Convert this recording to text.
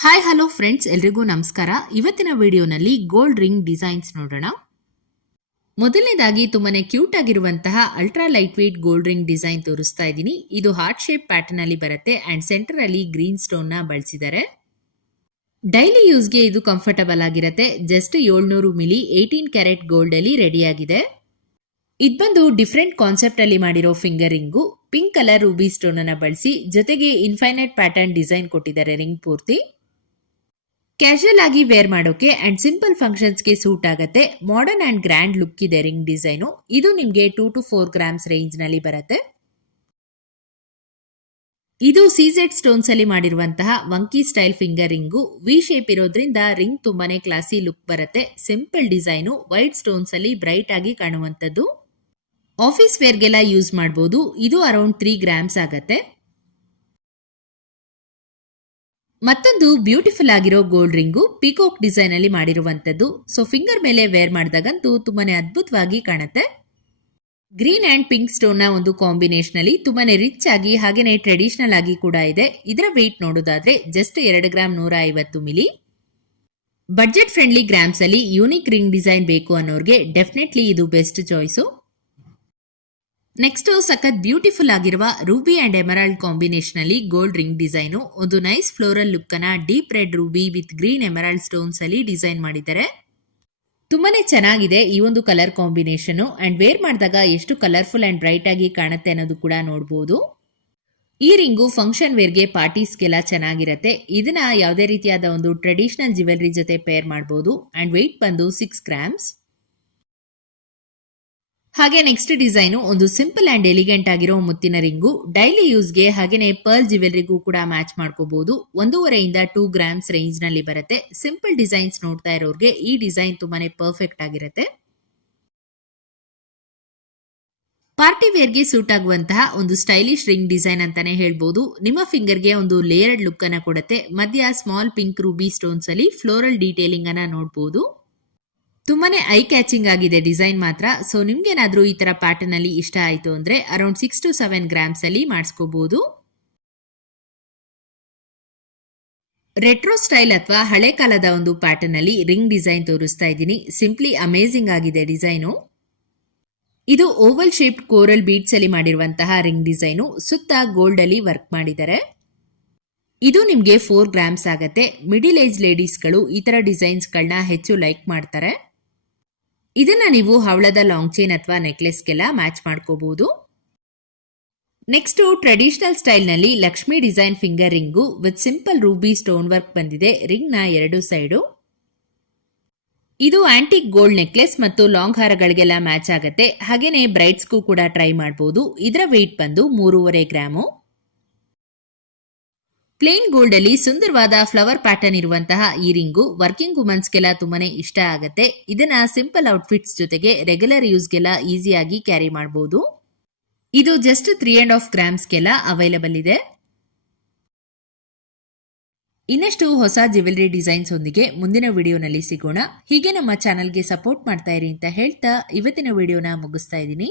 Hi hello friends, ಎಲ್ರಿಗೂ ನಮಸ್ಕಾರ. ಇವತ್ತಿನ ವಿಡಿಯೋನಲ್ಲಿ ಗೋಲ್ಡ್ ರಿಂಗ್ ಡಿಸೈನ್ಸ್ ನೋಡೋಣ. ಮೊದಲನೇದಾಗಿ ತುಂಬಾನೇ ಕ್ಯೂಟ್ ಆಗಿರುವಂತಹ ultra light weight gold ring design ತೋರಿಸ್ತಾ ಇದ್ದೀನಿ. ಇದು ಹಾರ್ಟ್ ಶೇಪ್ ಪ್ಯಾಟರ್ನ್ ಅಲ್ಲಿ ಬರುತ್ತೆ ಅಂಡ್ ಸೆಂಟರ್ ಅಲ್ಲಿ ಗ್ರೀನ್ ಸ್ಟೋನ್ ನ ಬಳಸಿದ್ದಾರೆ. ಡೈಲಿ ಯೂಸ್ಗೆ ಇದು ಕಂಫರ್ಟಬಲ್ ಆಗಿರುತ್ತೆ. ಜಸ್ಟ್ 700 ಮಿಲಿ 18 ಕ್ಯಾರೆಟ್ ಗೋಲ್ಡ್ ಅಲ್ಲಿ ರೆಡಿ ಆಗಿದೆ. ಇದು ಬಂದು ಡಿಫ್ರೆಂಟ್ ಕಾನ್ಸೆಪ್ಟ್ ಅಲ್ಲಿ ಮಾಡಿರೋ finger ring. Pink colour Ruby stone ಅನ್ನ ಬಳಸಿ ಜೊತೆಗೆ ಇನ್ಫೈನೈಟ್ ಪ್ಯಾಟರ್ನ್ ಡಿಸೈನ್ ಕೊಟ್ಟಿದ್ದಾರೆ ರಿಂಗ್ ಪೂರ್ತಿ. ಕ್ಯಾಶುಯಲ್ ಆಗಿ ವೇರ್ ಮಾಡೋಕೆ ಅಂಡ್ ಸಿಂಪಲ್ ಫಂಕ್ಷನ್ಸ್ ಗೆ ಸೂಟ್ ಆಗುತ್ತೆ. ಮಾಡರ್ನ್ ಅಂಡ್ ಗ್ರ್ಯಾಂಡ್ ಲುಕ್ ಇದೆ ರಿಂಗ್ ಡಿಸೈನು. ಇದು ನಿಮಗೆ 2 to 4 ಗ್ರಾಮ್ಸ್ ರೇಂಜ್ ನಲ್ಲಿ ಬರುತ್ತೆ. ಇದು ಸಿಜೆಡ್ ಸ್ಟೋನ್ಸ್ ಅಲ್ಲಿ ಮಾಡಿರುವಂತಹ ವಂಕಿ style finger ring. V shape ಇರೋದ್ರಿಂದ ರಿಂಗ್ ತುಂಬಾನೇ ಕ್ಲಾಸಿ ಲುಕ್ ಬರುತ್ತೆ. ಸಿಂಪಲ್ ಡಿಸೈನು, ವೈಟ್ ಸ್ಟೋನ್ಸ್ ಅಲ್ಲಿ ಬ್ರೈಟ್ ಆಗಿ ಕಾಣುವಂತದ್ದು. ಆಫೀಸ್ ವೇರ್ಗೆಲ್ಲ ಯೂಸ್ ಮಾಡಬಹುದು. ಇದು ಅರೌಂಡ್ 3 ಗ್ರಾಮ್ಸ್ ಆಗತ್ತೆ. ಮತ್ತೊಂದು ಬ್ಯೂಟಿಫುಲ್ ಆಗಿರೋ ಗೋಲ್ಡ್ ರಿಂಗು ಪಿಕಾಕ್ ಡಿಸೈನ್ ಅಲ್ಲಿ ಮಾಡಿರುವಂತದ್ದು. ಸೊ ಫಿಂಗರ್ ಮೇಲೆ ವೇರ್ ಮಾಡಿದಾಗಂತೂ ತುಂಬಾನೇ ಅದ್ಭುತವಾಗಿ ಕಾಣುತ್ತೆ. ಗ್ರೀನ್ ಅಂಡ್ ಪಿಂಕ್ ಸ್ಟೋನ್ ನ ಒಂದು ಕಾಂಬಿನೇಷನ್ ಅಲ್ಲಿ ತುಂಬಾನೇ ರಿಚ್ ಆಗಿ ಹಾಗೇನೆ ಟ್ರೆಡಿಷನಲ್ ಆಗಿ ಕೂಡ ಇದೆ. ಇದರ ವೆಯ್ಟ್ ನೋಡೋದಾದ್ರೆ just 2 gram 150 milli. Budget friendly grams ಅಲ್ಲಿ ಯೂನಿಕ್ ರಿಂಗ್ ಡಿಸೈನ್ ಬೇಕು ಅನ್ನೋರ್ಗೆ ಡೆಫಿನೆಟ್ಲಿ ಇದು ಬೆಸ್ಟ್ ಚಾಯ್ಸು. ನೆಕ್ಸ್ಟ್ ಸಖತ್ ಬ್ಯೂಟಿಫುಲ್ ಆಗಿರುವ ರೂಬಿ ಅಂಡ್ ಎಮರಾಲ್ಡ್ ಕಾಂಬಿನೇಷನ್ ಅಲ್ಲಿ ಗೋಲ್ಡ್ ರಿಂಗ್ ಡಿಸೈನು. ಒಂದು ನೈಸ್ ಫ್ಲೋರಲ್ ಲುಕ್ ಅನ್ನ deep red Ruby with green emerald stones ಅಲ್ಲಿ design ಮಾಡಿದ್ದಾರೆ. ತುಂಬಾನೇ ಚೆನ್ನಾಗಿದೆ ಈ ಒಂದು ಕಲರ್ ಕಾಂಬಿನೇಷನ್. ಅಂಡ್ ವೇರ್ ಮಾಡಿದಾಗ ಎಷ್ಟು ಕಲರ್ಫುಲ್ ಅಂಡ್ ಬ್ರೈಟ್ ಆಗಿ ಕಾಣುತ್ತೆ ಅನ್ನೋದು ಕೂಡ ನೋಡಬಹುದು. ಈ ರಿಂಗು ಫಂಕ್ಷನ್ ವೇರ್ಗೆ ಪಾರ್ಟೀಸ್ಗೆಲ್ಲ ಚೆನ್ನಾಗಿರುತ್ತೆ. ಇದನ್ನ ಯಾವುದೇ ರೀತಿಯಾದ ಒಂದು ಟ್ರೆಡಿಷನಲ್ ಜ್ಯುವೆಲರಿ ಜೊತೆ ಪೇರ್ ಮಾಡಬಹುದು. ಅಂಡ್ ವೆಯ್ಟ್ ಬಂದು 6 ಗ್ರಾಮ್ಸ್. ಹಾಗೆ ನೆಕ್ಸ್ಟ್ ಡಿಸೈನು ಒಂದು ಸಿಂಪಲ್ ಅಂಡ್ ಎಲಿಗೆಂಟ್ ಆಗಿರೋ ಮುತ್ತಿನ ರಿಂಗು. ಡೈಲಿ ಯೂಸ್ಗೆ ಹಾಗೇನೆ ಪರ್ಲ್ ಜ್ಯುವೆಲರಿಗೂ ಕೂಡ ಮ್ಯಾಚ್ ಮಾಡ್ಕೋಬಹುದು. 1.5 ಇಂದ 2 ಗ್ರಾಮ್ಸ್ ರೇಂಜ್ ನಲ್ಲಿ ಬರುತ್ತೆ. ಸಿಂಪಲ್ ಡಿಸೈನ್ಸ್ ನೋಡ್ತಾ ಇರೋರ್ಗೆ ಈ ಡಿಸೈನ್ ತುಂಬಾನೇ ಪರ್ಫೆಕ್ಟ್ ಆಗಿರುತ್ತೆ. ಪಾರ್ಟಿ ವೇರ್ಗೆ ಸೂಟ್ ಆಗುವಂತಹ ಒಂದು ಸ್ಟೈಲಿಶ್ ರಿಂಗ್ ಡಿಸೈನ್ ಅಂತಾನೆ ಹೇಳ್ಬೋದು. ನಿಮ್ಮ ಫಿಂಗರ್ಗೆ ಒಂದು ಲೇಯರ್ಡ್ ಲುಕ್ ಅನ್ನ ಕೊಡುತ್ತೆ. ಮಧ್ಯ ಸ್ಮಾಲ್ ಪಿಂಕ್ ರೂಬಿ ಸ್ಟೋನ್ಸ್ ಅಲ್ಲಿ ಫ್ಲೋರಲ್ ಡೀಟೇಲಿಂಗ್ ಅನ್ನ ನೋಡಬಹುದು. ತುಂಬಾನೇ ಐ ಕ್ಯಾಚಿಂಗ್ ಆಗಿದೆ ಡಿಸೈನ್ ಮಾತ್ರ. ಸೊ ನಿಮ್ಗೇನಾದ್ರೂ ಈ ತರ ಪ್ಯಾಟರ್ನ್ ಅಲ್ಲಿ ಇಷ್ಟ ಆಯ್ತು ಅಂದ್ರೆ ಅರೌಂಡ್ 6 to 7 ಗ್ರಾಮ್ಸ್ ಅಲ್ಲಿ ಮಾಡಿಸ್ಕೋಬಹುದು. ರೆಟ್ರೋ ಸ್ಟೈಲ್ ಅಥವಾ ಹಳೆ ಕಾಲದ ಒಂದು ಪ್ಯಾಟರ್ನ್ ಅಲ್ಲಿ ರಿಂಗ್ ಡಿಸೈನ್ ತೋರಿಸ್ತಾ ಇದ್ದೀನಿ. ಸಿಂಪ್ಲಿ ಅಮೇಜಿಂಗ್ ಆಗಿದೆ ಡಿಸೈನು. ಇದು ಓವಲ್ ಶೇಪ್ಡ್ ಕೋರಲ್ ಬೀಡ್ಸ್ ಅಲ್ಲಿ ಮಾಡಿರುವಂತಹ ರಿಂಗ್ ಡಿಸೈನು. ಸುತ್ತ ಗೋಲ್ಡ್ ಅಲ್ಲಿ ವರ್ಕ್ ಮಾಡಿದ್ದಾರೆ. ಇದು ನಿಮ್ಗೆ 4 ಗ್ರಾಮ್ಸ್ ಆಗತ್ತೆ. ಮಿಡಿಲ್ ಏಜ್ ಲೇಡೀಸ್ಗಳು ಈ ತರ ಡಿಸೈನ್ಸ್ ಗಳನ್ನ ಹೆಚ್ಚು ಲೈಕ್ ಮಾಡ್ತಾರೆ. ಇದನ್ನ ನೀವು ಹವಳದ ಲಾಂಗ್ ಚೈನ್ ಅಥವಾ ನೆಕ್ಲೆಸ್ಗೆಲ್ಲ ಮ್ಯಾಚ್ ಮಾಡ್ಕೋಬಹುದು. ನೆಕ್ಸ್ಟ್ ಟ್ರೆಡಿಷನಲ್ ಸ್ಟೈಲ್ ನಲ್ಲಿ Lakshmi design finger ring with simple Ruby stone work ಬಂದಿದೆ ರಿಂಗ್ ನ 2 ಸೈಡು. ಇದು ಆಂಟಿಕ್ ಗೋಲ್ಡ್ ನೆಕ್ಲೆಸ್ ಮತ್ತು ಲಾಂಗ್ ಹಾರಗಳಿಗೆಲ್ಲ ಮ್ಯಾಚ್ ಆಗುತ್ತೆ. ಹಾಗೇನೆ ಬ್ರೈಡ್ಸ್ಗೂ ಕೂಡ ಟ್ರೈ ಮಾಡಬಹುದು. ಇದರ ವೆಯ್ಟ್ ಬಂದು 3.5 ಗ್ರಾಮು. ಪ್ಲೇನ್ ಗೋಲ್ಡ್ ಅಲ್ಲಿ ಸುಂದರವಾದ ಫ್ಲವರ್ ಪ್ಯಾಟರ್ನ್ ಇರುವಂತಹ ಈ ರಿಂಗು ವರ್ಕಿಂಗ್ ವುಮನ್ಸ್ಗೆಲ್ಲ ತುಂಬಾನೇ ಇಷ್ಟ ಆಗುತ್ತೆ. ಇದನ್ನ ಸಿಂಪಲ್ ಔಟ್ಫಿಟ್ಸ್ ಜೊತೆಗೆ ರೆಗ್ಯುಲರ್ ಯೂಸ್ಗೆಲ್ಲ ಈಸಿಯಾಗಿ ಕ್ಯಾರಿ ಮಾಡಬಹುದು. ಇದು ಜಸ್ಟ್ 3.5 ಗ್ರಾಮ್ಸ್ಗೆಲ್ಲ ಅವೈಲಬಲ್ ಇದೆ. ಇನ್ನಷ್ಟು ಹೊಸ ಜ್ಯುವೆಲರಿ ಡಿಸೈನ್ಸ್ ಒಂದಿಗೆ ಮುಂದಿನ ವಿಡಿಯೋನಲ್ಲಿ ಸಿಗೋಣ. ಹೀಗೆ ನಮ್ಮ ಚಾನೆಲ್ಗೆ ಸಪೋರ್ಟ್ ಮಾಡ್ತಾ ಇರಿ ಅಂತ ಹೇಳ್ತಾ ಇವತ್ತಿನ ವಿಡಿಯೋನ ಮುಗಿಸ್ತಾ ಇದ್ದೀನಿ.